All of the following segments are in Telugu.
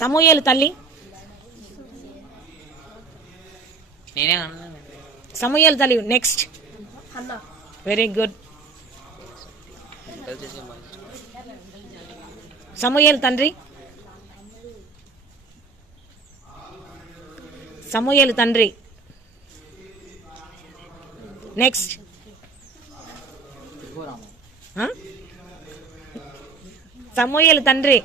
సమూయేలు తల్లి. సమూయేలు తల్లి. నెక్స్ట్. Very good. సమూయేలు తండ్రి. సమూయేలు తండ్రి. నెక్స్ట్. సమూయేలు తండ్రి.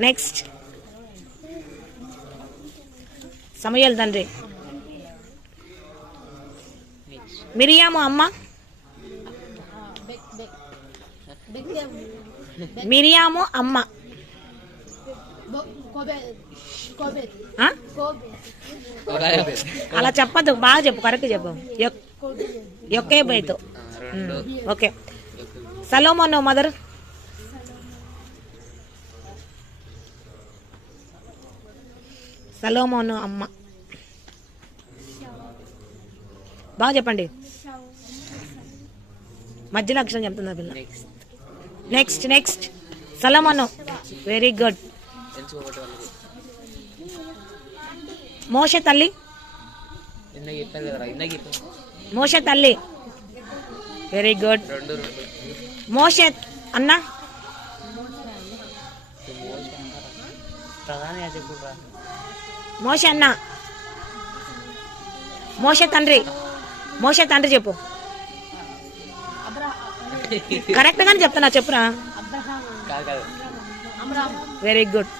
నెక్స్ట్. సమూయేలు తండ్రి. మిరియాము అమ్మ. మిరియాము అమ్మ. అలా చెప్పద్దు, బాగా చెప్పు, కరెక్ట్ చెప్పు. ఒకే బైతో. ఓకే. Solomon mother. సలోమోను అమ్మ. బాగా చెప్పండి. మధ్యలో అక్షరం చెప్తున్నా పిల్ల. Next. Next. Solomon. Very good. మోషే తల్లి. మోషే తల్లి. Very good. మోషే అన్న. మోషే అన్న. మోషే తండ్రి. మోషే తండ్రి చెప్పు. కరెక్ట్ గానే చెప్తున్నా, చెప్పురా. Very good.